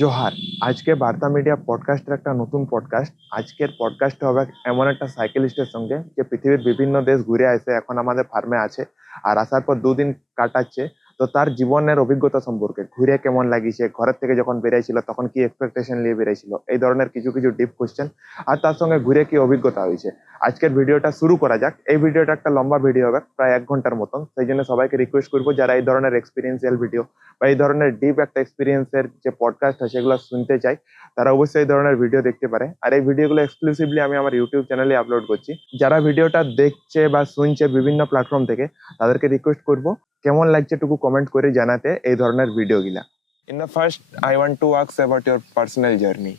জোহার। আজকে বার্তা মিডিয়া পডকাস্টের একটা নতুন পডকাস্ট। আজকের পডকাস্ট হবে এমন একটা সাইকেলিস্টের সঙ্গে যে পৃথিবীর বিভিন্ন দেশ ঘুরে আসে, এখন আমাদের ফার্মে আছে আর আসার পর দুদিন কাটাচ্ছে। তো তার জীবনের অভিজ্ঞতা সম্পর্কে, ঘুরে কেমন লাগিয়েছে, ঘরের থেকে যখন বেরিয়েছিল তখন কি এক্সপেকটেশন নিয়ে বেরিয়েছিল, এই ধরনের কিছু কিছু ডিপ কোশ্চেন আর তার সঙ্গে ঘুরে কি অভিজ্ঞতা হয়েছে। আজকের ভিডিওটা শুরু করা যাক। এই ভিডিওটা একটা লম্বা ভিডিও হবে, প্রায় 1 ঘন্টার মতন। সেই জন্য সবাইকে রিকোয়েস্ট করবো যারা এই ধরনের এক্সপিরিয়েন্সিয়াল ভিডিও বা এই ধরনের ডিপ একটা এক্সপিরিয়েন্সের যে পডকাস্ট হয় সেগুলো শুনতে চাই, তারা অবশ্যই এই ধরনের ভিডিও দেখতে পারে। আর এই ভিডিওগুলো এক্সক্লুসিভলি আমি আমার ইউটিউব চ্যানেলে আপলোড করছি। যারা ভিডিওটা দেখছে বা শুনছে বিভিন্ন প্ল্যাটফর্ম থেকে, তাদেরকে রিকোয়েস্ট করব কেমন লাগছে টুকু কমেন্ট করে জানাতে এই ধরনের ভিডিওগুলা। In the first, I want to ask about your personal journey,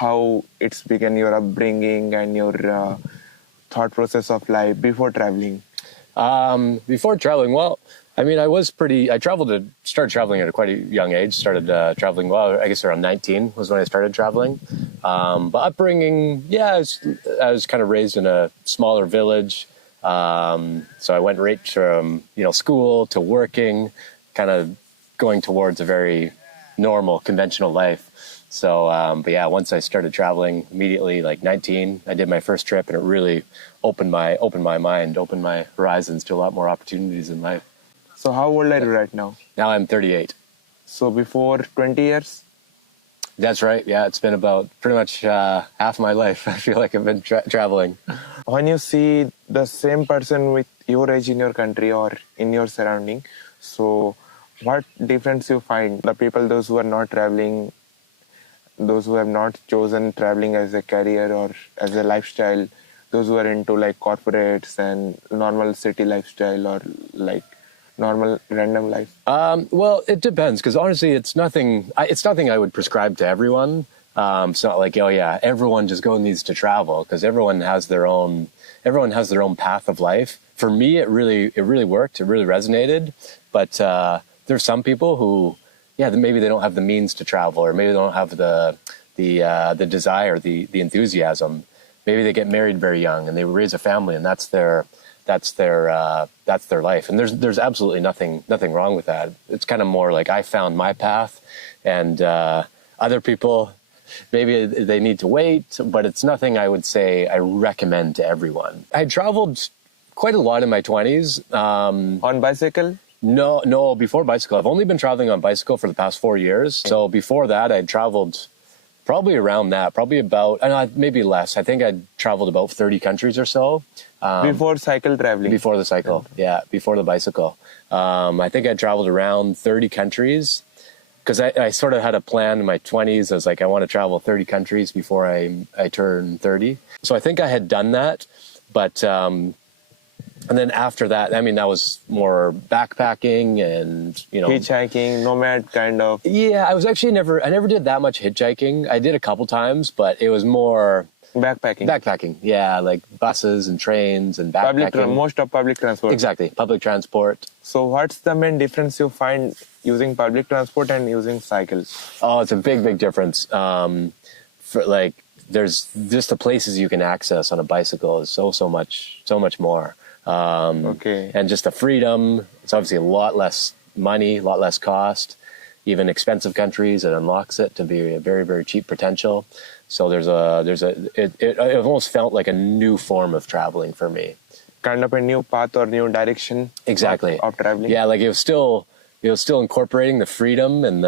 how it's began, your upbringing and your thought process of life before traveling. Before traveling, well, I mean, I started traveling at a quite a young age, started traveling, well, I guess around 19 was when I started traveling. But upbringing, yeah, I was kind of raised in a smaller village. So I went right from, school to working, kind of going towards a very normal, conventional life. So, but yeah, once I started traveling immediately, like 19, I did my first trip and it really opened my mind, opened my horizons to a lot more opportunities in life. So how old are you right now? Now I'm 38. So before 20 years? That's right. Yeah, it's been about pretty much half my life. I feel like I've been traveling. When you see the same person with your age in your country or in your surrounding, so what difference you find? The people, those who are not traveling, those who have not chosen traveling as a career or as a lifestyle, those who are into like corporates and normal city lifestyle or like normal random life. Well, it depends because honestly, it's nothing I would prescribe to everyone. It's not like, oh yeah, everyone just needs to travel because everyone has their own path of life. For me, it really worked. It really resonated. But there's some people who, yeah, maybe they don't have the means to travel, or maybe they don't have the desire, the enthusiasm. Maybe they get married very young and they raise a family, and that's their life. And there's absolutely nothing wrong with that. It's kind of more like I found my path, and other people, maybe they need to wait, but it's nothing I would say I recommend to everyone. I traveled quite a lot in my 20s. On bicycle? No, before bicycle. I've only been traveling on bicycle for the past 4 years. So before that, I'd traveled probably around that, probably about, maybe less. I think I'd traveled about 30 countries or so. Before cycle traveling? Before the cycle, yeah, before the bicycle. I think I traveled around 30 countries because I sort of had a plan in my 20s. I was like, I want to travel 30 countries before I turn 30. So I think I had done that, but and then after that, I mean, that was more backpacking and, hitchhiking, nomad kind of. Yeah, I never did that much hitchhiking. I did a couple times, but it was more backpacking. Yeah, like buses and trains and backpacking. Most of public transport. Exactly, public transport. So what's the main difference you find using public transport and using cycles? Oh, it's a big difference. For like, there's just the places you can access on a bicycle is so much more. Okay. And just the freedom. It's obviously a lot less money, a lot less cost. Even expensive countries, it unlocks it to be a very, very cheap potential. So it almost felt like a new form of traveling for me. Kind of a new path or new direction. Exactly. Of traveling. Yeah, like it was still incorporating the freedom and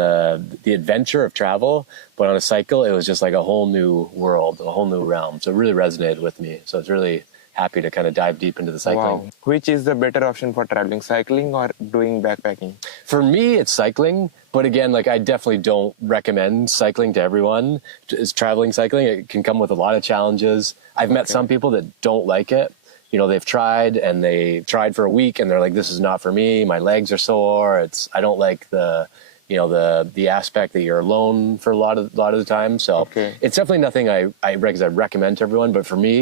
the adventure of travel, but on a cycle, it was just like a whole new world, a whole new realm. So it really resonated with me. So it's really happy to kind of dive deep into the cycling. Wow. Which is the better option for traveling, cycling or doing backpacking? For me, it's cycling. But again, like I definitely don't recommend cycling to everyone. It's traveling cycling. It can come with a lot of challenges. I've met some people that don't like it. They've tried and they tried for a week and they're like, this is not for me. My legs are sore. I don't like the aspect that you're alone for a lot of the time. So It's definitely nothing I recommend to everyone. But for me,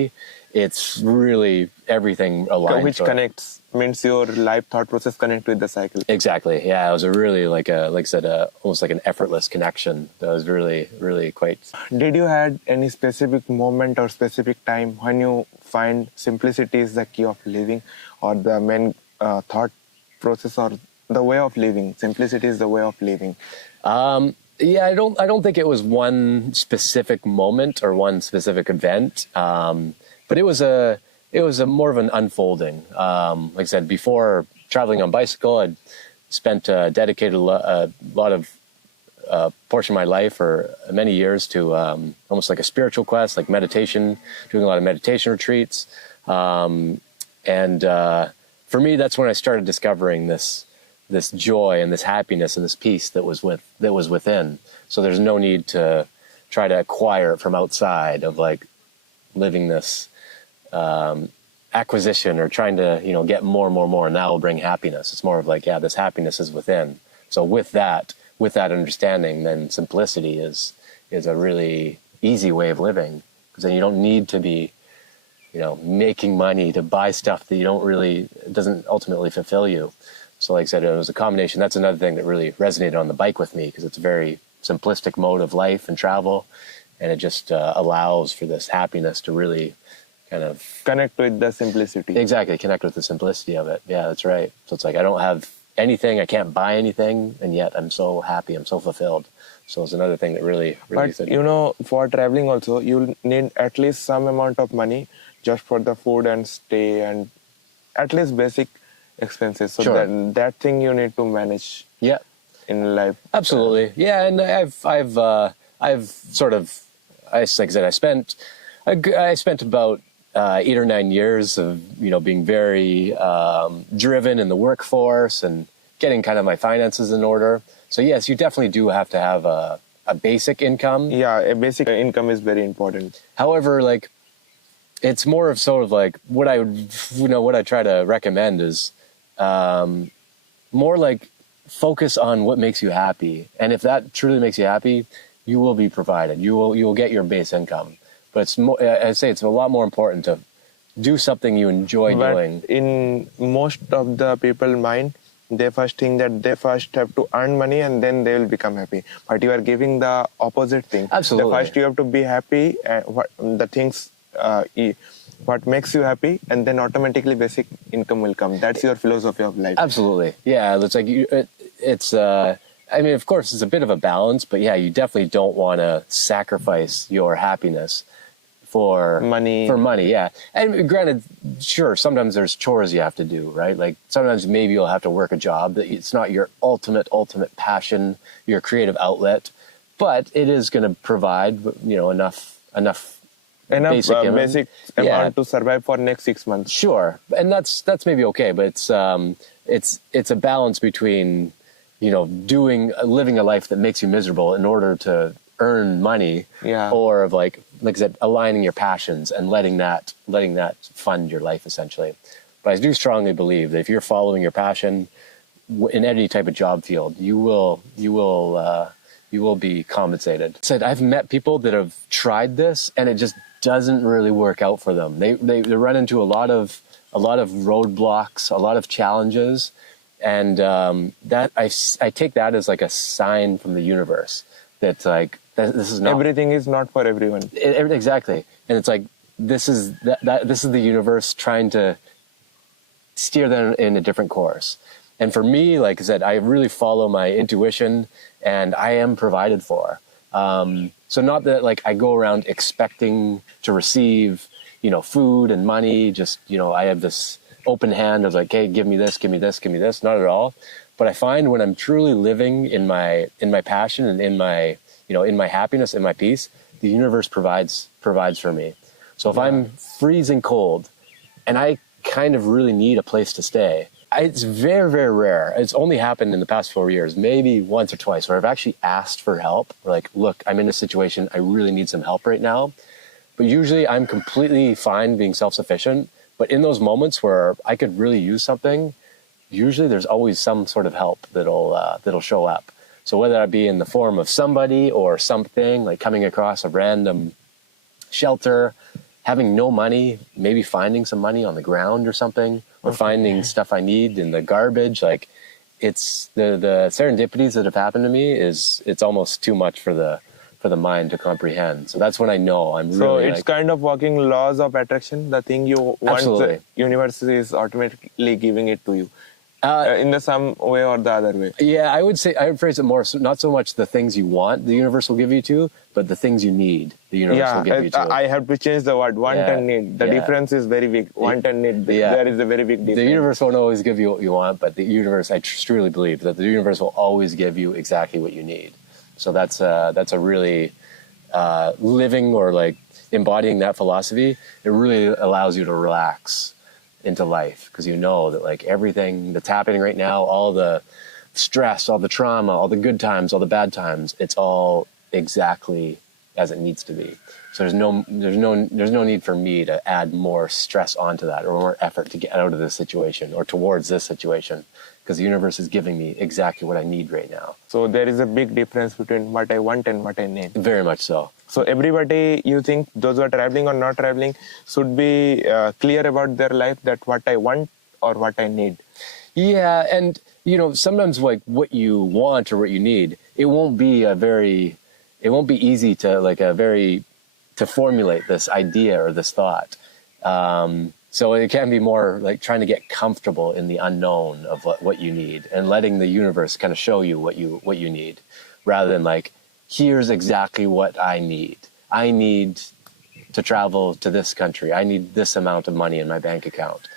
it's really everything aligned. Which connects, means your life thought process connect with the cycle. Exactly. Yeah, it was a really like I said, almost like an effortless connection. That was really, really quite. Did you had any specific moment or specific time when you find simplicity is the key of living, or the main thought process or the way of living? Simplicity is the way of living. Yeah, I don't think it was one specific moment or one specific event, but it was a more of an unfolding. Like I said before, traveling on bicycle, I'd spent dedicated a lot of portion of my life for many years to almost like a spiritual quest, like meditation, doing a lot of meditation retreats, and for me, that's when I started discovering this joy and this happiness and this peace that was within. So there's no need to try to acquire it from outside of like living this acquisition or trying to, get more and more and more, and that will bring happiness. It's more of like, yeah, this happiness is within. So with that understanding, then simplicity is a really easy way of living, because then you don't need to be, making money to buy stuff that doesn't ultimately fulfill you. So like I said, it was a combination. That's another thing that really resonated on the bike with me, because it's a very simplistic mode of life and travel. And it just allows for this happiness to really kind of Connect with the simplicity. exactly connect with the simplicity of it. Yeah, that's right. So it's like, I don't have anything, I can't buy anything, and yet I'm so happy, I'm so fulfilled. So it's another thing that really But for traveling also, you need at least some amount of money just for the food and stay and at least basic expenses. So Sure. that thing you need to manage yeah. in life. Absolutely, yeah, and I've sort of, like I said, I spent about 8 or 9 years of being very driven in the workforce and getting kind of my finances in order. So yes, you definitely do have to have a basic income. Yeah, a basic income is very important. However, like, it's more of sort of like what I try to recommend is more like focus on what makes you happy, and if that truly makes you happy, you will be provided. You will get your base income. But it's more, I'd say it's a lot more important to do something you enjoy doing. In most of the people mind, they first think that they first have to earn money and then they will become happy. But you are giving the opposite thing. Absolutely. First you have to be happy, what makes you happy, and then automatically basic income will come. That's your philosophy of life. Absolutely, yeah. It's like I mean, of course, it's a bit of a balance, but yeah, you definitely don't want to sacrifice your happiness for Money. Yeah. And granted, sure, sometimes there's chores you have to do, right? Like sometimes maybe you'll have to work a job that it's not your ultimate passion, your creative outlet, but it is going to provide, enough basic amount to survive for next 6 months. Sure, and that's maybe okay, but it's a balance between living a life that makes you miserable in order to earn money, or of like I said, aligning your passions and letting that fund your life essentially. But I do strongly believe that if you're following your passion in any type of job field, you will be compensated. Said I've met people that have tried this and it just doesn't really work out for them. They run into a lot of roadblocks, a lot of challenges, and that I take that as like a sign from the universe that like this is not everything is not for everyone. Exactly, and it's like this is the universe trying to steer them in a different course. And for me, like I said, I really follow my intuition, and I am provided for. So not that like I go around expecting to receive, food and money. Just, I have this open hand of like, hey, give me this, give me this, give me this. Not at all. But I find when I'm truly living in my passion and in my, in my happiness, in my peace, the universe provides for me. So if I'm freezing cold and I kind of really need a place to stay, it's very, very rare. It's only happened in the past 4 years, maybe once or twice, where I've actually asked for help. Like, look, I'm in a situation, I really need some help right now. But usually I'm completely fine being self-sufficient. But in those moments where I could really use something, usually there's always some sort of help that'll show up. So whether that be in the form of somebody or something, like coming across a random shelter, having no money, maybe finding some money on the ground or something, or finding stuff I need in the garbage. Like, it's the serendipities that have happened to me it's almost too much for the mind to comprehend. So that's when I know I'm really. So it's kind of walking laws of attraction. The thing you want, Absolutely. the universe is automatically giving it to you. in the some way or the other way? Yeah, I would phrase it more, not so much the things you want the universe will give you to, but the things you need the universe will give you to. I have to change the word want and need. The difference is very big. Want and need, there is a very big difference. The universe won't always give you what you want, but the universe, I truly believe that the universe will always give you exactly what you need. So that's a really living or like embodying that philosophy. It really allows you to relax into life because you know that like everything that's happening right now, all the stress, all the trauma, all the good times, all the bad times, it's all exactly as it needs to be. So there's no need for me to add more stress onto that or more effort to get out of this situation or towards this situation because the universe is giving me exactly what I need right now. So there is a big difference between what I want and what I need. Very much so. So everybody, you think those who are traveling or not traveling should be clear about their life that what I want or what I need. Yeah, and sometimes like what you want or what you need, it won't be easy to formulate this idea or this thought. So it can be more like trying to get comfortable in the unknown of what you need and letting the universe kind of show you what you need, rather than like, here's exactly what I need. I need to travel to this country. I need this amount of money in my bank account.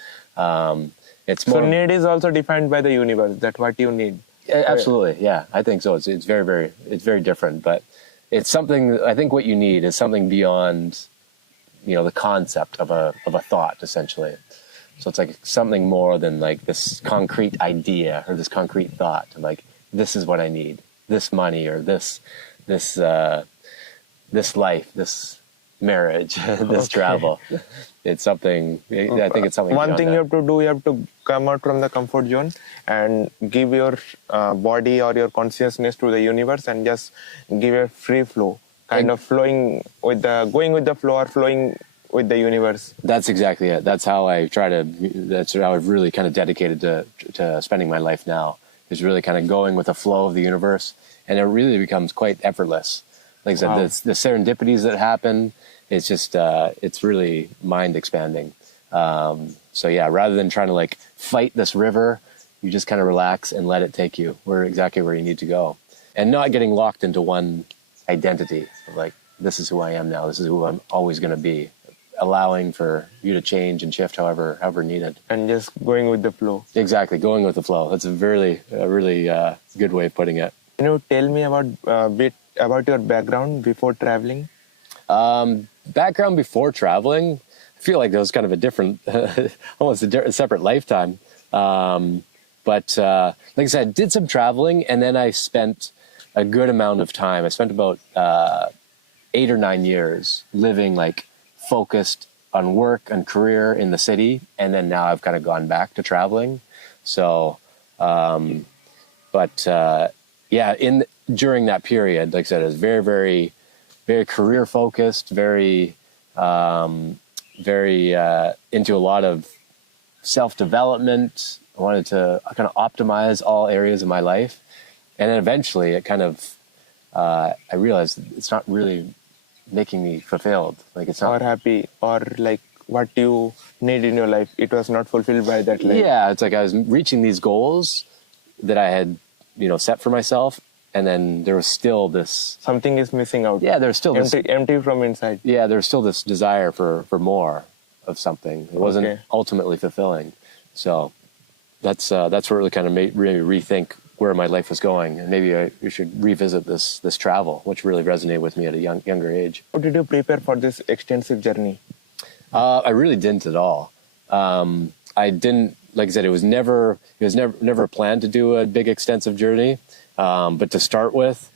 It's more. So need is also defined by the universe. That what you need. Absolutely, yeah. I think so. It's very different, but it's something. I think what you need is something beyond, the concept of a thought, essentially. So it's like something more than like this concrete idea or this concrete thought. Like, this is what I need. This money or this life, this marriage, this travel. It's something. I think it's something. One thing you have to do, you have to come out from the comfort zone and give your body or your consciousness to the universe and just give a free flow, kind of going with the flow or flowing with the universe. That's exactly it. That's how I try to. That's how I've really kind of dedicated to spending my life now. Is really kind of going with the flow of the universe, and it really becomes quite effortless. Like I said, the serendipities that happen. It's just, it's really mind expanding. So yeah, rather than trying to like fight this river, you just kind of relax and let it take you exactly where you need to go, and not getting locked into one identity of like, this is who I am now. This is who I'm always going to be, allowing for you to change and shift however needed. And just going with the flow. Exactly. Going with the flow. That's a really good way of putting it. Can you tell me about a bit about your background before traveling? Background before traveling, I feel like that was kind of a different, almost a separate lifetime. But like I said, I did some traveling, and then I spent a good amount of time. I spent about 8 or 9 years living like focused on work and career in the city, and then now I've kind of gone back to traveling. So, during that period, like I said, it was very, very, very career focused, very into a lot of self-development. I wanted to kind of optimize all areas of my life. And then eventually it kind of, I realized it's not really making me fulfilled. Like it's not. Or happy, or like what you need in your life. It was not fulfilled by that life. Yeah, it's like I was reaching these goals that I had, set for myself. And then there was still this. Something is missing out. Yeah, there's still empty from inside. Yeah, there's still this desire for more of something. It wasn't ultimately fulfilling. So that's what really kind of made me rethink where my life was going, and maybe we should revisit this travel, which really resonated with me at a younger age. How did you prepare for this extensive journey? I really didn't at all. I didn't, like I said, it was never a plan to do a big extensive journey. But to start with,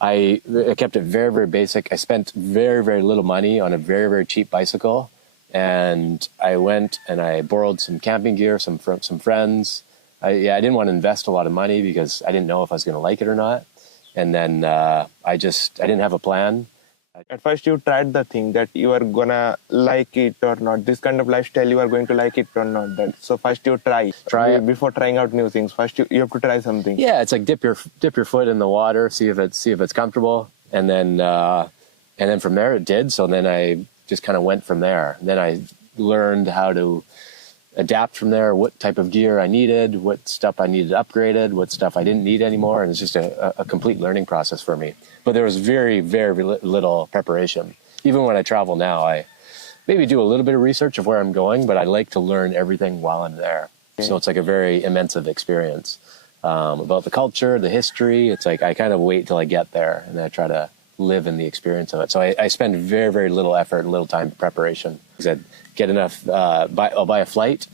I kept it very, very basic. I spent very, very little money on a very, very cheap bicycle. And I went and I borrowed some camping gear, some friends. I didn't want to invest a lot of money because I didn't know if I was going to like it or not. And then I didn't have a plan. At first you tried the thing that you are going to like it or not. This kind of lifestyle, you are going to like it or not. So first you try it. Before trying out new things. First you have to try something. Yeah, it's like dip your foot in the water, see if it's comfortable. And then from there it did. So then I just kind of went from there. And then I learned how to adapt from there, what type of gear I needed, what stuff I needed upgraded, what stuff I didn't need anymore. And it's just a complete learning process for me. But there was very, very little preparation. Even when I travel now, I maybe do a little bit of research of where I'm going, but I like to learn everything while I'm there. Okay. So it's like a very immense experience about the culture, the history. It's like I kind of wait till I get there and then I try to live in the experience of it. So I spend very, very little effort and little time preparation. I said, get enough, I'll buy a flight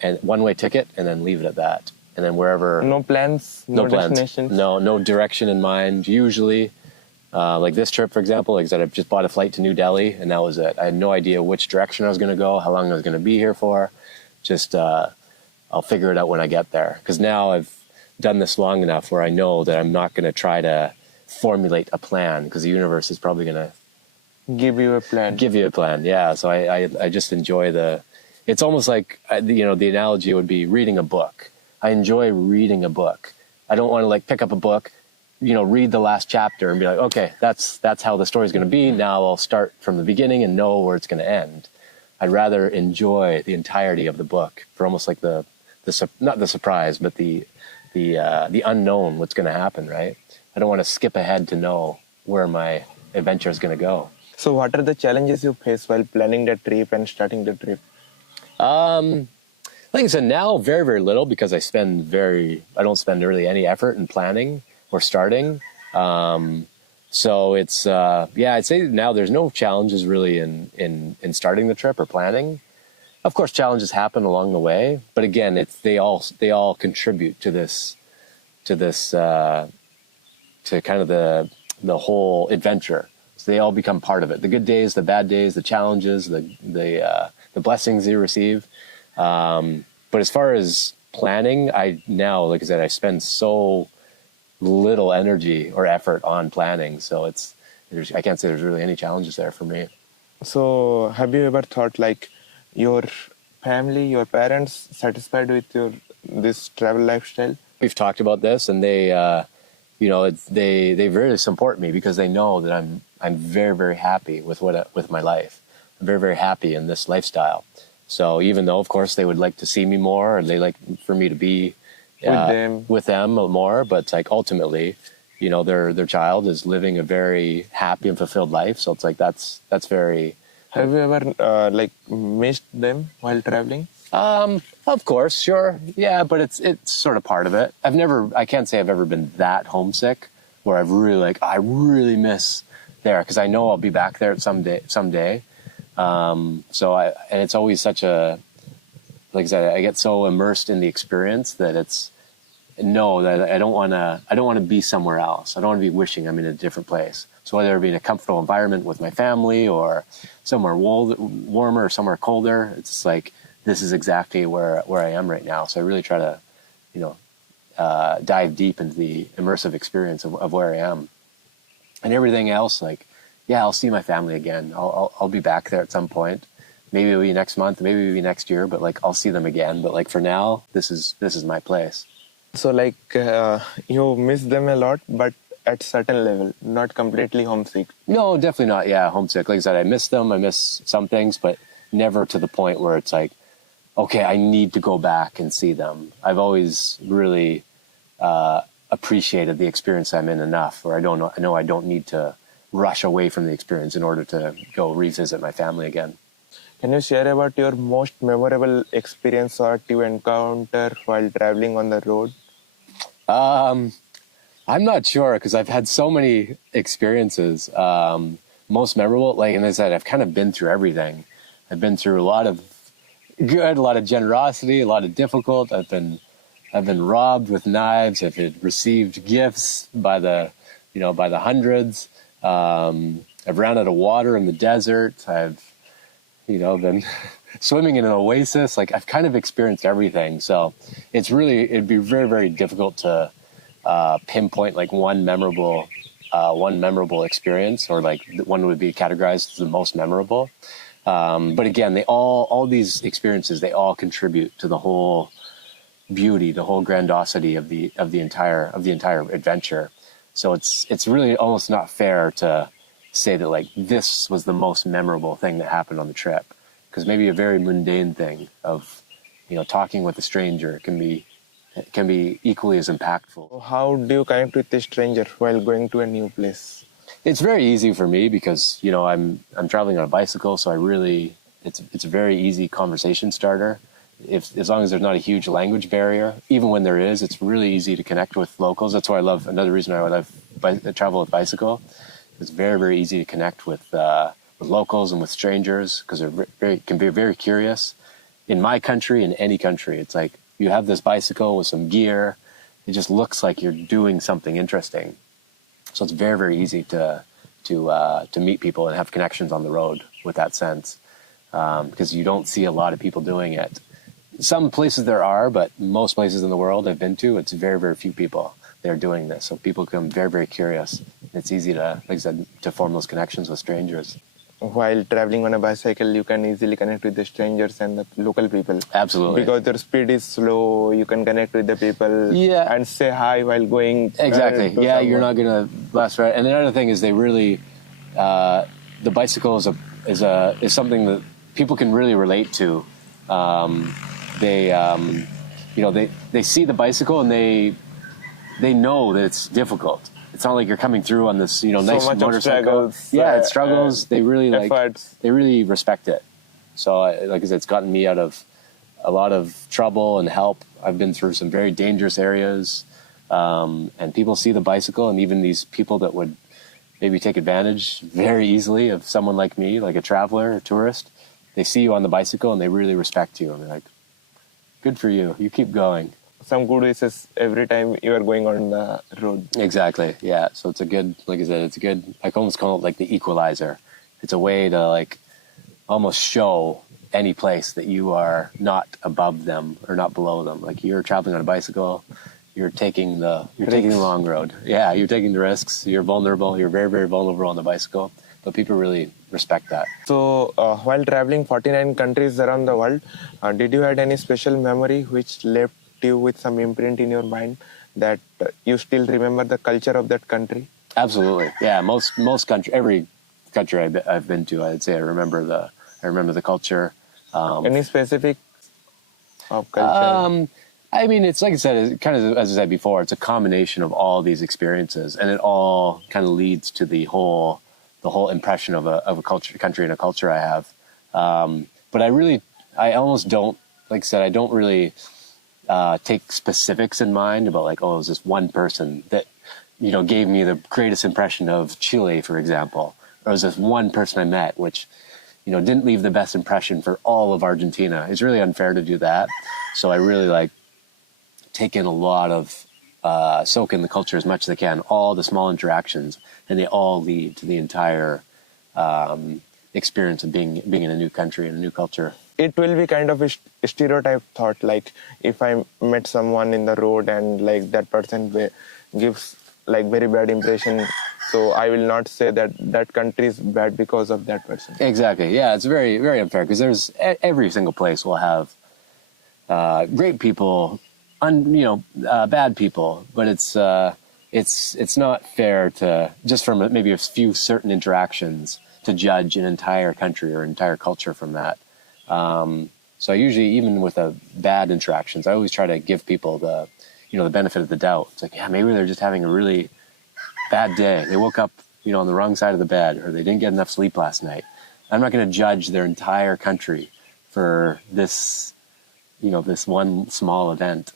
and one-way ticket and then leave it at that. And then wherever... No plans, no destinations? No direction in mind, usually. Like this trip, for example, like I said, I've just bought a flight to New Delhi and that was it. I had no idea which direction I was going to go, how long I was going to be here for. Just, I'll figure it out when I get there. Because now I've done this long enough where I know that I'm not going to try to formulate a plan because the universe is probably going to give you a plan. Yeah. So I just enjoy it's almost like, the analogy would be reading a book. I enjoy reading a book. I don't want to like pick up a book, read the last chapter and be like, okay, that's how the story's going to be. Now I'll start from the beginning and know where it's going to end. I'd rather enjoy the entirety of the book for almost like not the surprise, but the unknown, what's going to happen, right? I don't want to skip ahead to know where my adventure is going to go. So what are the challenges you face while planning the trip and starting the trip? Like I said, now very, very little because I don't spend really any effort in planning or starting. So it's, I'd say now there's no challenges really in starting the trip or planning. Of course, challenges happen along the way, but again, they all contribute to kind of the whole adventure. So they all become part of it. The good days, the bad days, the challenges, the blessings you receive. But as far as planning, like I said, I spend so little energy or effort on planning. So I can't say there's really any challenges there for me. So have you ever thought like your family, your parents satisfied with this travel lifestyle? We've talked about this and they really support me because they know that I'm very, very happy with my life. I'm very, very happy in this lifestyle. So even though, of course, they would like to see me more, or they like for me to be with them more, but it's like ultimately, their child is living a very happy and fulfilled life. So it's like that's very. Have you ever missed them while traveling? Of course, sure, yeah, but it's sort of part of it. I can't say I've ever been that homesick where I really miss there because I know I'll be back there someday. And it's always such like I said, I get so immersed in the experience that that I don't want to be somewhere else. I don't want to be wishing I'm in a different place. So whether it be in a comfortable environment with my family or somewhere warmer or somewhere colder, it's like, this is exactly where I am right now. So I really try to, dive deep into the immersive experience of where I am. And everything else, like, yeah, I'll see my family again. I'll be back there at some point. Maybe it'll be next month, maybe it'll be next year, but like I'll see them again. But like for now, this is my place. So like you miss them a lot, but at certain level, not completely homesick. No, definitely not. Yeah, homesick. Like I said, I miss them. I miss some things, but never to the point where it's like, okay, I need to go back and see them. I've always really appreciated the experience I'm in enough, where I know I don't need to rush away from the experience in order to go revisit my family again. Can you share about your most memorable experience or you encounter while traveling on the road? I'm not sure because I've had so many experiences. Most memorable, like, and as I said, I've kind of been through everything. I've been through a lot of good, a lot of generosity, a lot of difficult. I've been robbed with knives. I've received gifts by the hundreds. I've ran out of water in the desert. I've been swimming in an oasis. Like I've kind of experienced everything. So it'd be very, very difficult to pinpoint like one memorable experience, or like one would be categorized as the most memorable. But again, all these experiences, they all contribute to the whole beauty, the whole grandiosity of the entire adventure. So it's really almost not fair to say that like this was the most memorable thing that happened on the trip, because maybe a very mundane thing of talking with a stranger can be equally as impactful. So how do you connect with a stranger while going to a new place? It's very easy for me because I'm traveling on a bicycle, so it's a very easy conversation starter. As long as there's not a huge language barrier, even when there is, it's really easy to connect with locals. That's why I love another reason I love travel with bicycle. It's very, very easy to connect with locals and with strangers because can be very curious. In my country, in any country, it's like you have this bicycle with some gear. It just looks like you're doing something interesting. So it's very, very easy to meet people and have connections on the road with that sense because you don't see a lot of people doing it. Some places there are, but most places in the world I've been to, it's very, very few people that are doing this. So people become very, very curious. It's easy to, like I said, to form those connections with strangers. While traveling on a bicycle, you can easily connect with the strangers and the local people. Absolutely. Because their speed is slow, you can connect with the people and say hi while going. Exactly. To Yeah, someone. you're not going to blast right. And the other thing is they really, the bicycle is something that people can really relate to. They see the bicycle and they know that it's difficult. It's not like you're coming through on this, nice much of motorcycle. struggles, Yeah, it struggles. They really efforts. they really respect it. So, like I said, it's gotten me out of a lot of trouble and help. I've been through some very dangerous areas, and people see the bicycle, and even these people that would maybe take advantage very easily of someone like me, like a traveler, a tourist. They see you on the bicycle, and they really respect you. And they're like, "Good for you. You keep going." Some good wishes every time you are going on the road. Exactly. Yeah. So it's a good, like I said, I can almost call it like the equalizer. It's a way to like almost show any place that you are not above them or not below them. Like you're traveling on a bicycle, you're taking the long road. Yeah. You're taking the risks. You're vulnerable. You're very, very vulnerable on the bicycle, but people really respect that. So while traveling 49 countries around the world, did you had any special memory which left you with some imprint in your mind that you still remember the culture of that country? Absolutely, yeah. Every country I've been to, I'd say I remember the culture. Any specific of culture? I mean, it's like I said, it's kind of as I said before, it's a combination of all these experiences, and it all kind of leads to the whole impression of a country and a culture I have. But I almost don't, like I said, I don't really take specifics in mind about like, oh, it was this one person that, gave me the greatest impression of Chile, for example. Or it was this one person I met, which, didn't leave the best impression for all of Argentina. It's really unfair to do that. So I really like take in a lot of, soak in the culture as much as I can, all the small interactions, and they all lead to the entire experience of being in a new country and a new culture. It will be kind of a stereotype thought, like if I met someone in the road and like that person gives like very bad impression, so I will not say that country is bad because of that person. Exactly. Yeah, it's very, very unfair because there's every single place will have great people, bad people, but it's not fair to just from maybe a few certain interactions to judge an entire country or entire culture from that. So I usually, even with bad interactions, I always try to give people the benefit of the doubt. It's like, yeah, maybe they're just having a really bad day. They woke up, on the wrong side of the bed, or they didn't get enough sleep last night. I'm not going to judge their entire country for this, this one small event.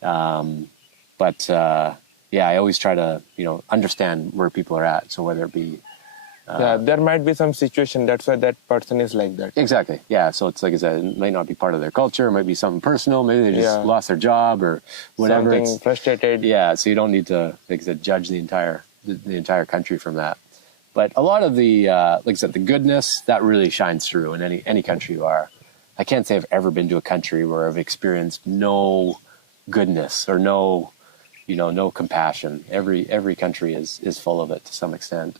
But I always try to, understand where people are at. So whether it be there might be some situation, that's why that person is like that. Exactly. Yeah. So it's like I said, it might not be part of their culture. It might be something personal. Maybe they just lost their job or whatever. Something frustrated. Yeah. So you don't need to, like I said, judge the entire country from that. But a lot of the, like I said, the goodness that really shines through in any country you are. I can't say I've ever been to a country where I've experienced no goodness or no compassion. Every country is full of it to some extent.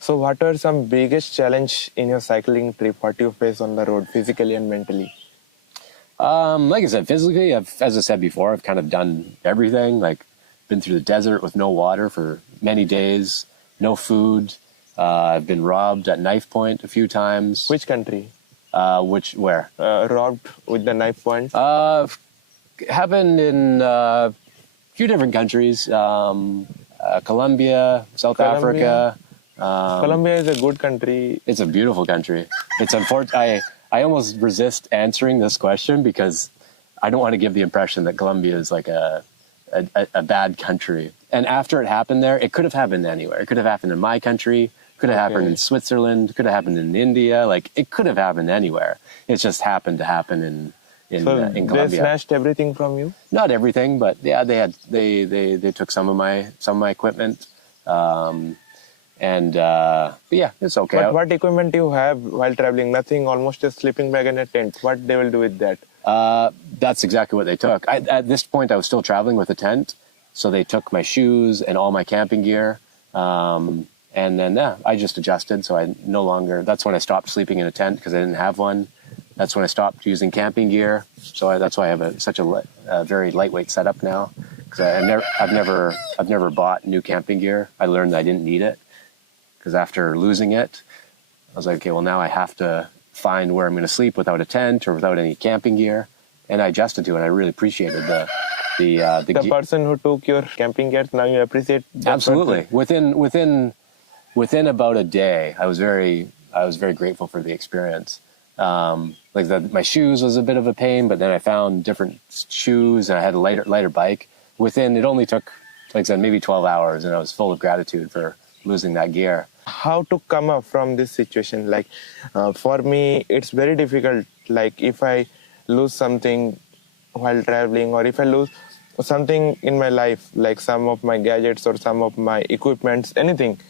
So what are some biggest challenge in your cycling trip? What you face on the road, physically and mentally? Like I said, physically, as I said before, I've kind of done everything. Like, been through the desert with no water for many days, no food. I've been robbed at knife point a few times. Which country? Where? Robbed with the knife point? Happened in a few different countries. Colombia, South Colombia. Africa. Colombia is a good country. It's a beautiful country. It's unfortunate. I almost resist answering this question because I don't want to give the impression that Colombia is like a bad country. And after it happened there, it could have happened anywhere. It could have happened in my country. Could have happened in Switzerland. Could have happened in India. Like it could have happened anywhere. It just happened to happen in Colombia. They snatched everything from you? Not everything, but yeah, they took some of my equipment. But yeah, it's okay. But what equipment you have while traveling? Nothing, almost a sleeping bag and a tent. What they will do with that? That's exactly what they took. At this point, I was still traveling with a tent, so they took my shoes and all my camping gear. And then I just adjusted, so I no longer. That's when I stopped sleeping in a tent because I didn't have one. That's when I stopped using camping gear. So that's why I have such a very lightweight setup now. Because I've never bought new camping gear. I learned that I didn't need it. Because after losing it, I was like, okay, well now I have to find where I'm going to sleep without a tent or without any camping gear. And I adjusted to it. I really appreciated the person who took your camping gear. Now you appreciate that absolutely. person. Within about a day, I was very grateful for the experience. My shoes was a bit of a pain, but then I found different shoes and I had a lighter bike. It only took, like I said, maybe 12 hours, and I was full of gratitude for losing that gear. How to come up from this situation? Like for me, it's very difficult. Like if I lose something while traveling, or if I lose something in my life, like some of my gadgets or some of my equipments, anything.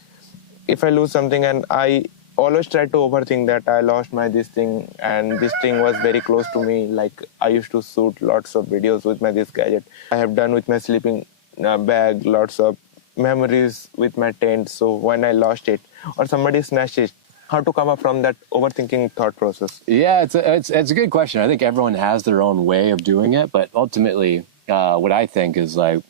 If I lose something, and I always try to overthink that I lost this thing, and this thing was very close to me. Like I used to shoot lots of videos with this gadget. I have done with my sleeping bag, lots of memories with my tent. So when I lost it or somebody snatched it, how to come up from that overthinking thought process? Yeah, it's a good question. I think everyone has their own way of doing it, but ultimately, what I think is like,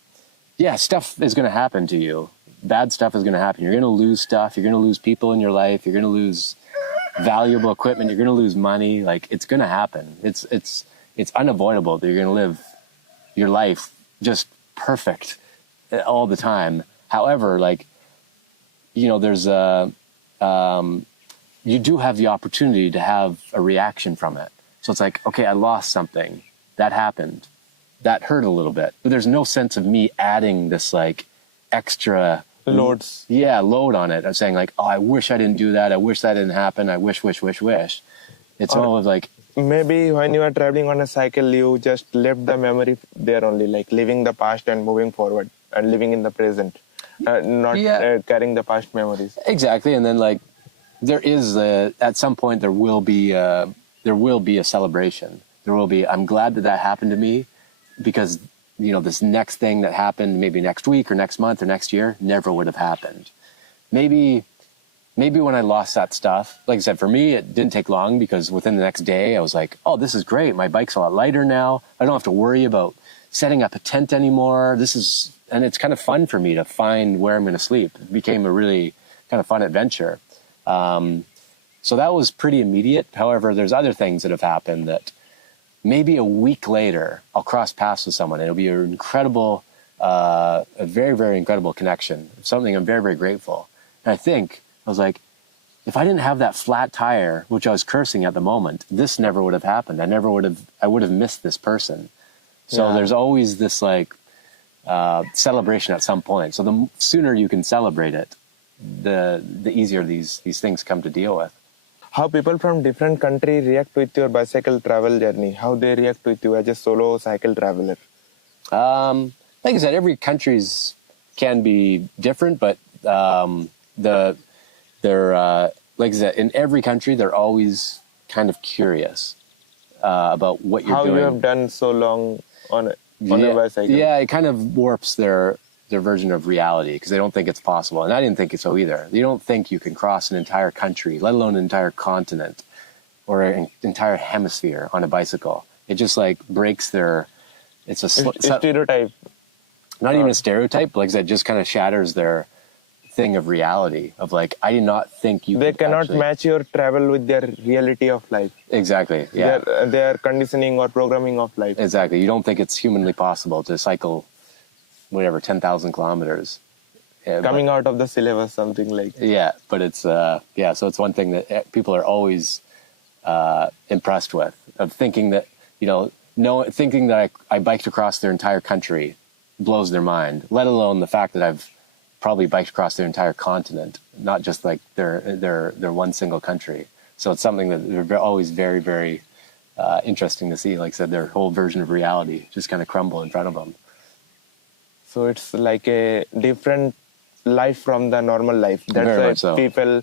yeah, stuff is going to happen to you. Bad stuff is going to happen. You're going to lose stuff. You're going to lose people in your life. You're going to lose valuable equipment. You're going to lose money. Like it's going to happen. It's unavoidable that you're going to live your life just perfect all the time. However, like, you know, there's you do have the opportunity to have a reaction from it. So it's like, okay, I lost something. That happened. That hurt a little bit. But there's no sense of me adding this like extra loads. Yeah, load on it. I'm saying like, oh, I wish I didn't do that. I wish that didn't happen. I wish. It's all of like. Maybe when you are traveling on a cycle, you just left the memory there only, like living the past and moving forward and living in the present, not carrying the past memories. Exactly. And then like there is at some point there will be a celebration. There will be, I'm glad that happened to me because, you know, this next thing that happened maybe next week or next month or next year never would have happened. Maybe when I lost that stuff, like I said, for me, it didn't take long because within the next day I was like, oh, this is great. My bike's a lot lighter now. I don't have to worry about setting up a tent anymore. And it's kind of fun for me to find where I'm going to sleep. It became a really kind of fun adventure. So that was pretty immediate. However, there's other things that have happened that maybe a week later, I'll cross paths with someone. It'll be an incredible, a very, very incredible connection. Something I'm very, very grateful. And I was like, if I didn't have that flat tire, which I was cursing at the moment, this never would have happened. I would have missed this person. So there's always this like celebration at some point. So the sooner you can celebrate it, the easier these things come to deal with. How people from different countries react with your bicycle travel journey? How they react with you as a solo cycle traveler? Like I said, every country's can be different, but they're like I said, in every country they're always kind of curious about what you're doing. How you have done so long on a bicycle? Yeah, it kind of warps their version of reality because they don't think it's possible, and I didn't think it so either. They don't think you can cross an entire country, let alone an entire continent or an entire hemisphere on a bicycle. It just like breaks their. It's a stereotype. Not even a stereotype. Like I said, just kind of shatters their thing of reality of like, I did not think you They could cannot actually... match your travel with their reality of life. Exactly. Yeah. Their conditioning or programming of life. Exactly. You don't think it's humanly possible to cycle whatever 10,000 kilometers. Yeah, Coming out of the syllabus, something like. yeah, but it's yeah. So it's one thing that people are always impressed with, of thinking that thinking that I biked across their entire country blows their mind. Let alone the fact that I've probably biked across their entire continent, not just like their one single country. So it's something that they're always very, very interesting to see. Like I said, their whole version of reality just kind of crumble in front of them. So it's like a different life from the normal life. That's Very why much so. people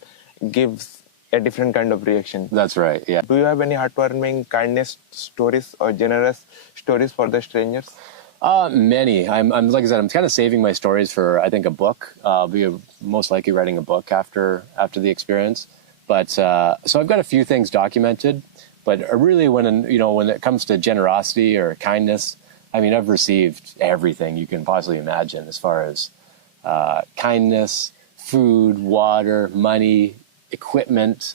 gives a different kind of reaction. That's right. Yeah. Do you have any heartwarming kindness stories or generous stories for the strangers? Many. I'm like I said, I'm kind of saving my stories for, I think, a book. I'll be most likely writing a book after the experience. But so I've got a few things documented. But really, when it comes to generosity or kindness, I mean, I've received everything you can possibly imagine as far as kindness, food, water, money, equipment,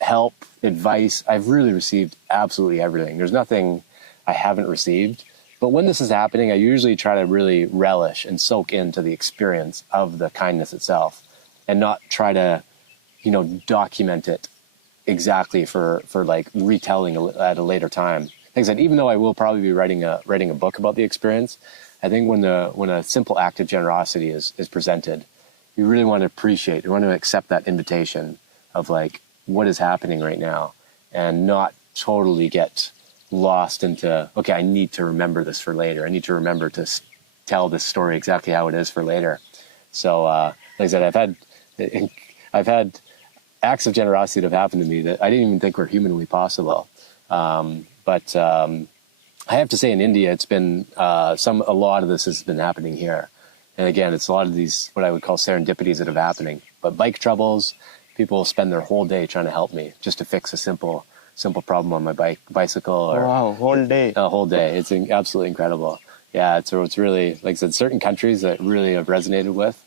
help, advice. I've really received absolutely everything. There's nothing I haven't received. But when this is happening, I usually try to really relish and soak into the experience of the kindness itself and not try to, document it exactly for like retelling at a later time. Like I said, even though I will probably be writing a book about the experience, I think when a simple act of generosity is presented, you really want to appreciate, you want to accept that invitation of like what is happening right now, and not totally get lost into, okay, I need to remember this for later. I need to remember to tell this story exactly how it is for later. So, like I said, I've had acts of generosity that have happened to me that I didn't even think were humanly possible. But I have to say, in India, it's been a lot of this has been happening here. And again, it's a lot of these, what I would call serendipities that are happening. But bike troubles, people spend their whole day trying to help me just to fix a simple problem on my bicycle. Or, wow, whole day. A whole day. It's absolutely incredible. Yeah, it's really, like I said, certain countries that really have resonated with,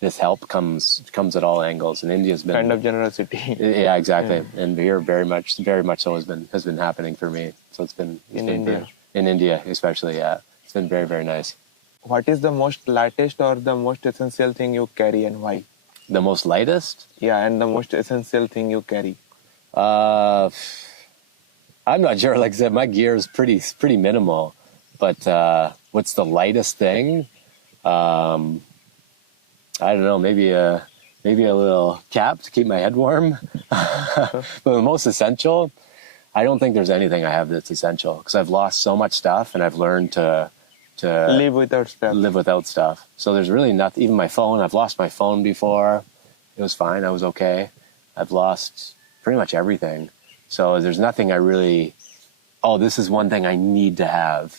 this help comes at all angles. And India's been Kind of generosity. Yeah, exactly. Yeah. And here, very much so has been happening for me. So it's been India. In India, especially. Yeah, it's been very, very nice. What is the most lightest or the most essential thing you carry, and why? The most lightest? Yeah, and the most essential thing you carry. I'm not sure. Like I said, my gear is pretty minimal. But what's the lightest thing? I don't know. Maybe a little cap to keep my head warm. But the most essential, I don't think there's anything I have that's essential, because I've lost so much stuff, and I've learned to live without stuff. So there's really nothing. Even my phone, I've lost my phone before. It was fine. I was okay. I've lost pretty much everything. So there's nothing I really, this is one thing I need to have.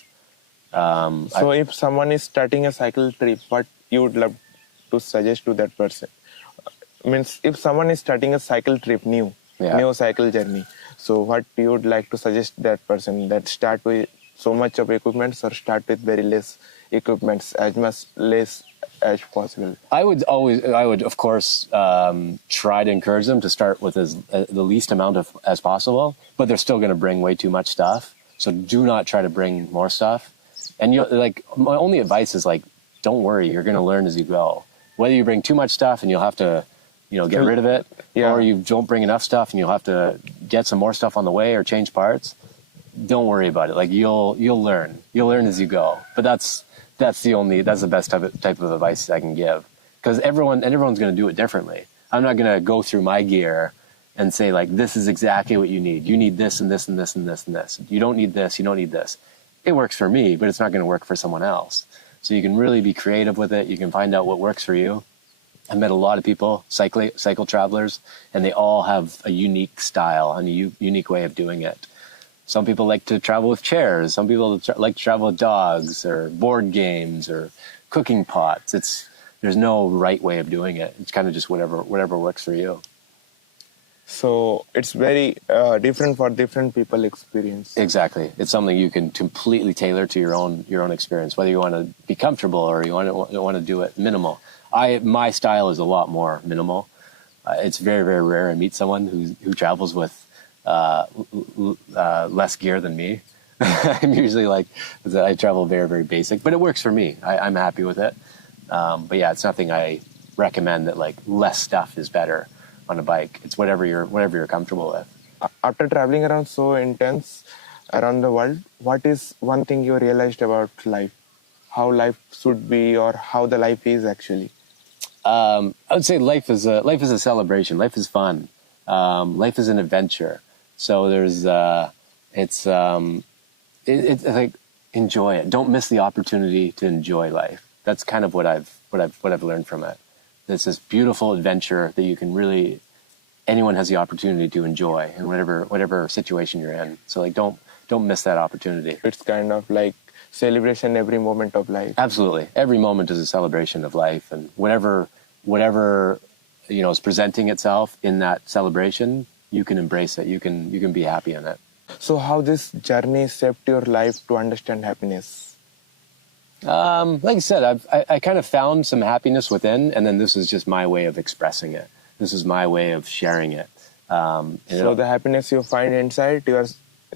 So if someone is starting a cycle trip, what you would love to suggest to that person? Means if someone is starting a cycle trip, new cycle journey, so what you would like to suggest that person, that start with so much of equipment or start with very less equipments, as much less as possible? I would of course try to encourage them to start with the least amount as possible, but they're still going to bring way too much stuff. So do not try to bring more stuff. And my only advice is don't worry, you're going to learn as you go. Whether you bring too much stuff and you'll have to, get rid of it, or you don't bring enough stuff and you'll have to get some more stuff on the way or change parts, don't worry about it. You'll learn. You'll learn as you go. But that's the best type of advice I can give, because everyone's going to do it differently. I'm not going to go through my gear and say this is exactly what you need. You need this and this and this and this and this. You don't need this. You don't need this. It works for me, but it's not going to work for someone else. So you can really be creative with it. You can find out what works for you. I've met a lot of people, cycle travelers, and they all have a unique style and a unique way of doing it. Some people like to travel with chairs. Some people like to travel with dogs or board games or cooking pots. There's no right way of doing it. It's kind of just whatever works for you. So it's very different for different people experience. Exactly. It's something you can completely tailor to your own experience, whether you want to be comfortable or you want to do it minimal. My style is a lot more minimal. It's very, very rare I meet someone who travels with less gear than me. I'm usually like, I travel very, very basic, but it works for me. I'm happy with it. But yeah, it's nothing I recommend that like less stuff is better on a bike. It's whatever you're comfortable with. After traveling around so intense around the world, what is one thing you realized about life? How life should be, or how the life is actually? I would say life is a celebration. Life is fun. Life is an adventure. So there's it's like enjoy it. Don't miss the opportunity to enjoy life. That's kind of what I've learned from it. It's this beautiful adventure that you can really, anyone has the opportunity to enjoy in whatever situation you're in. So like don't miss that opportunity. It's kind of like celebration every moment of life. Absolutely. Every moment is a celebration of life, and whatever is presenting itself in that celebration, you can embrace it. You can be happy in it. So how this journey shaped your life to understand happiness? Like I said, I kind of found some happiness within, and then this is just my way of expressing it. This is my way of sharing it. So the happiness you find inside, you are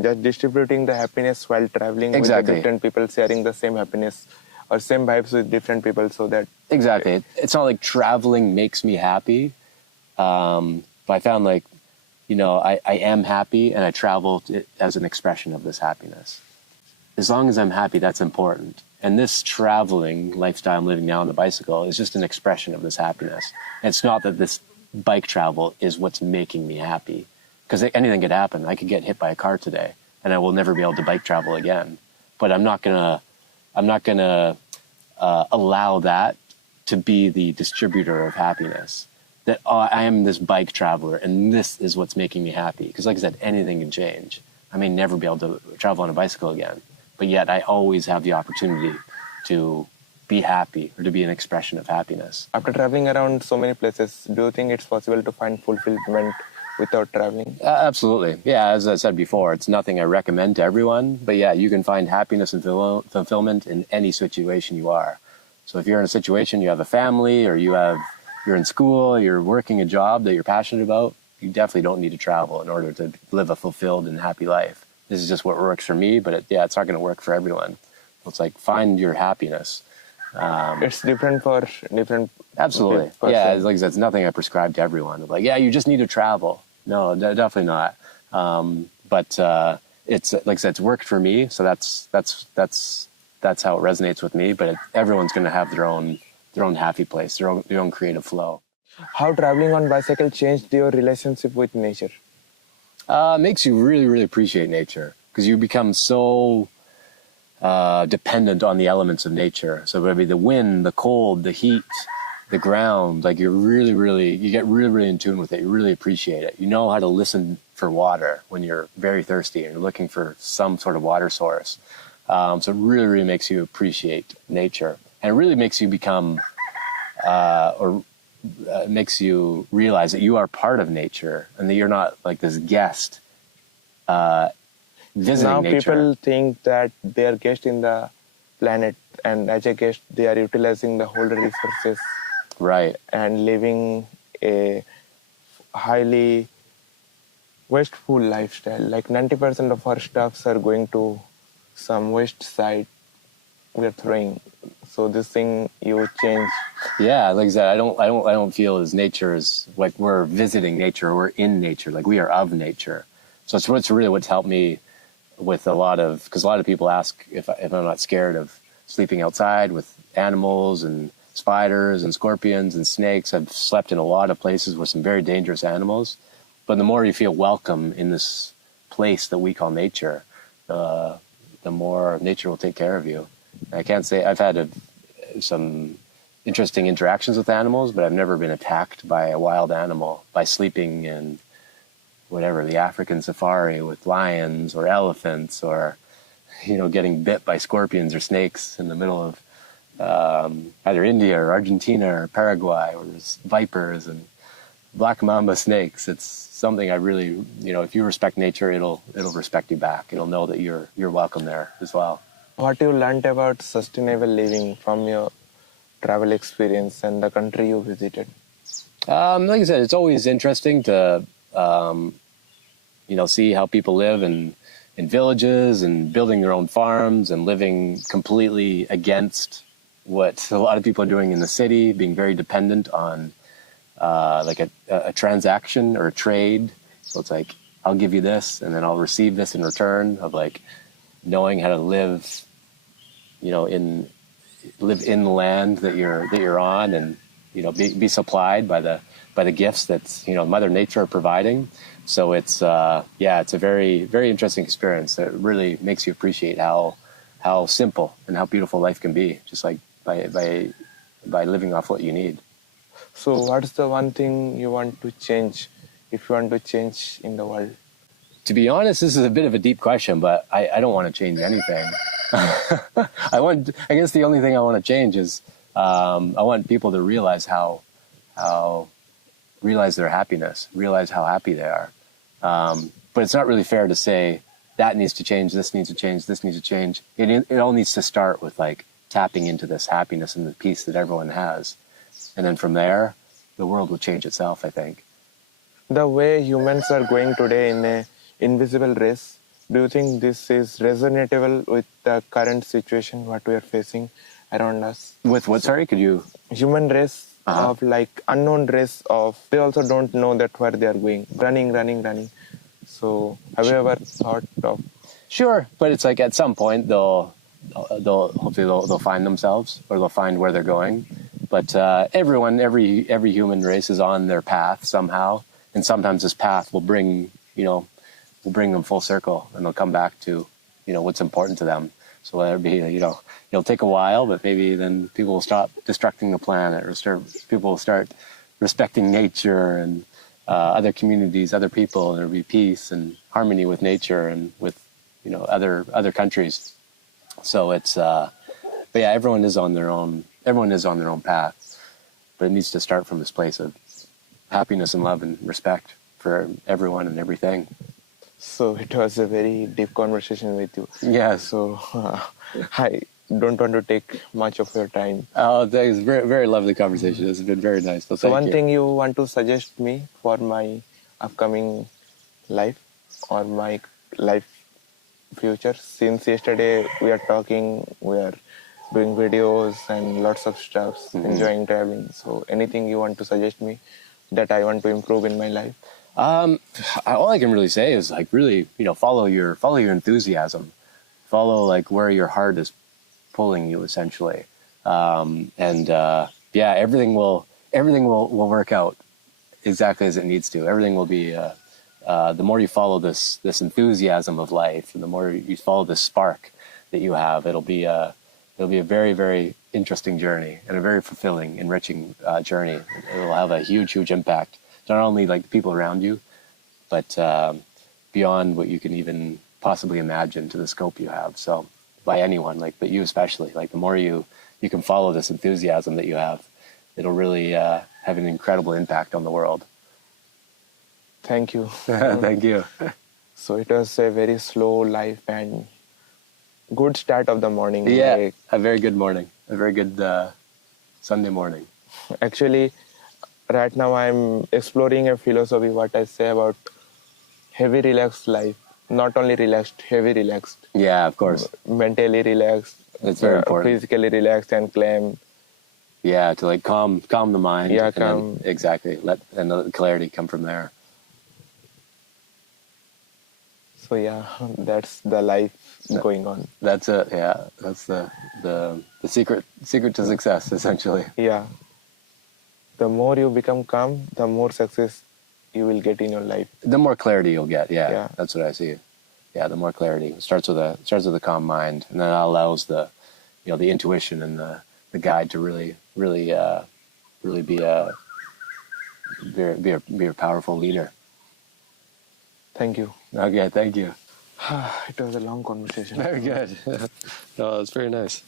just distributing the happiness while traveling with the different people, sharing the same happiness or same vibes with different people, so that... Exactly. It's not like traveling makes me happy. But I found like, I am happy, and I travel as an expression of this happiness. As long as I'm happy, that's important. And this traveling lifestyle I'm living now on the bicycle is just an expression of this happiness. And it's not that this bike travel is what's making me happy, because anything could happen. I could get hit by a car today, and I will never be able to bike travel again. But I'm not gonna allow that to be the distributor of happiness. That I am this bike traveler, and this is what's making me happy. Because like I said, anything can change. I may never be able to travel on a bicycle again, but yet I always have the opportunity to be happy, or to be an expression of happiness. After traveling around so many places, do you think it's possible to find fulfillment without traveling? Absolutely. Yeah, as I said before, it's nothing I recommend to everyone, but yeah, you can find happiness and fulfillment in any situation you are. So if you're in a situation, you have a family, or you're in school, you're working a job that you're passionate about, you definitely don't need to travel in order to live a fulfilled and happy life. This is just what works for me, but it's not going to work for everyone. It's like, find your happiness. It's different for different... Absolutely. Yeah, like I said, it's nothing I prescribe to everyone. Like, yeah, you just need to travel. No, definitely not. But it's, like I said, it's worked for me, so that's how it resonates with me. But everyone's going to have their own happy place, their own creative flow. How traveling on bicycle changed your relationship with nature? Makes you really, really appreciate nature, because you become so dependent on the elements of nature. So whether the wind, the cold, the heat, the ground, like you get really, really in tune with it. You really appreciate it. You know how to listen for water when you're very thirsty and you're looking for some sort of water source. So it really, really makes you appreciate nature. And it really makes you become, makes you realize that you are part of nature, and that you're not like this guest visiting now nature. People think that they are guests in the planet, and as a guest, they are utilizing the whole resources. Right. And living a highly wasteful lifestyle. Like 90% of our stuffs are going to some waste site we're throwing. So this thing you change. Yeah, like I said, I don't feel as nature is like we're visiting nature, we're in nature, like we are of nature. So it's what's helped me with because a lot of people ask if I'm not scared of sleeping outside with animals and spiders and scorpions and snakes. I've slept in a lot of places with some very dangerous animals. But the more you feel welcome in this place that we call nature, the more nature will take care of you. I can't say I've had some interesting interactions with animals, but I've never been attacked by a wild animal by sleeping in the African safari with lions or elephants, or getting bit by scorpions or snakes in the middle of either India or Argentina or Paraguay, where there's vipers and black mamba snakes. It's something I really, if you respect nature, it'll respect you back. It'll know that you're welcome there as well. What you learned about sustainable living from your travel experience and the country you visited? Like I said, it's always interesting to see how people live in villages and building their own farms and living completely against what a lot of people are doing in the city, being very dependent on like a transaction or a trade. So it's like, I'll give you this and then I'll receive this in return, of like knowing how to live, live in the land that you're on, and be supplied by the gifts that Mother Nature are providing. So it's it's a very, very interesting experience that really makes you appreciate how simple and how beautiful life can be, just like by living off what you need. So what's the one thing you want to change, if you want to change in the world? To be honest, this is a bit of a deep question, but I don't want to change anything. I guess the only thing I want to change is I want people to realize realize their happiness, realize how happy they are. But it's not really fair to say that needs to change, this needs to change, this needs to change. It all needs to start with like tapping into this happiness and the peace that everyone has. And then from there, the world will change itself, I think. The way humans are going today in a invisible race, do you think this is resonatable with the current situation what we are facing around us? With what, sorry? Could you? Human race, of like unknown race of, they also don't know that where they are going, running. So have you ever thought of? Sure, but it's like at some point hopefully they'll find themselves, or they'll find where they're going. But every human race is on their path somehow, and sometimes this path will bring them full circle, and they'll come back to what's important to them. So whether it be it'll take a while, but maybe then people will stop destructing the planet, or people will start respecting nature and other communities, other people, and there'll be peace and harmony with nature and with other countries. So it's but yeah, everyone is on their own path, but it needs to start from this place of happiness and love and respect for everyone and everything. So it was a very deep conversation with you. Yeah. So I don't want to take much of your time. Oh, thanks. Very, very lovely conversation. It's been very nice. So one thing you want to suggest me for my upcoming life or my life future? Since yesterday we are talking, we are doing videos and lots of stuff, enjoying traveling. So anything you want to suggest me that I want to improve in my life? All I can really say is like really, follow your enthusiasm, follow like where your heart is pulling you, essentially. Everything will work out exactly as it needs to. Everything will be, the more you follow this enthusiasm of life, and the more you follow this spark that you have, it'll be a very, very interesting journey, and a very fulfilling, enriching journey. It will have a huge, huge impact, not only like the people around you, but beyond what you can even possibly imagine to the scope you have. So by anyone, but you especially, like the more you can follow this enthusiasm that you have, it'll really have an incredible impact on the world. Thank you. Thank you. So it was a very slow life and good start of the morning. Yeah, a very good morning, a very good Sunday morning. Actually, right now I'm exploring a philosophy, what I say about heavy relaxed life. Not only relaxed, heavy relaxed. Yeah, of course. Mentally relaxed. That's very important. Physically relaxed and calm. Yeah, to like calm the mind. Yeah, and calm. Then, exactly. Let the clarity come from there. So yeah, that's the life going on. That's it. Yeah, that's the secret to success, essentially. Yeah. The more you become calm, the more success you will get in your life. The more clarity you'll get. Yeah, Yeah. That's what I see. Yeah, the more clarity. It starts with a calm mind, and then that allows the intuition and the guide to really be a powerful leader. Thank you. Okay, thank you. It was a long conversation. Very good. No, it's very nice.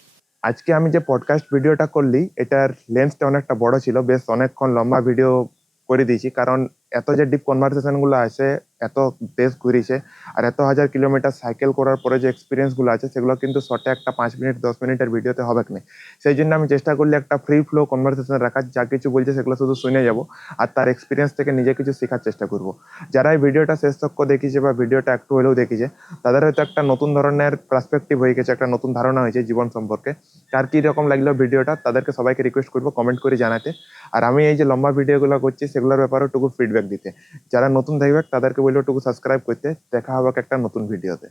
আজকে আমি যে podcast ভিডিওটা করলি, এটার লেন্থটা অনেকটা বড় ছিল, বেশ অনেকক্ষণ লম্বা ভিডিও করে দিয়েছি, কারণ এত যে ডিপ কনভারসেশন গুলো আছে, এত দেশ ঘুরিছে আর এত হাজার কিলোমিটার সাইকেল করার পরে যে এক্সপিরিয়েন্স গুলো আছে সেগুলো কিন্তু শর্টে একটা 5 মিনিট 10 মিনিটের ভিডিওতে হবে না। সেই জন্য আমি চেষ্টা করলি একটা ফ্রি ফ্লো কনভারসেশন রাখার, যা কিছু বলছে সেগুলো শুধু শুনে যাব আর তার এক্সপিরিয়েন্স থেকে নিজে কিছু শেখার চেষ্টা করব। যারা এই ভিডিওটা শেষ তক দেখিছে বা ভিডিওটা একটু হলেও দেখিছে, তাদের হয়তো একটা নতুন ধরনের পার্সপেক্টিভ হয়ে গেছে, একটা নতুন ধারণা হয়েছে জীবন সম্পর্কে। কার কি রকম লাগলো ভিডিওটা তাদেরকে সবাইকে রিকোয়েস্ট করবো কমেন্ট করে জানাতে। আর আমি এই যে লম্বা ভিডিওগুলো করছি সেগুলোর ব্যাপারেও টুকু ফিডব্যাক দিতে। যারা নতুন দেখবে তাদেরকে বলবো টুকু সাবস্ক্রাইব করতে। দেখা হবে একটা নতুন ভিডিওতে।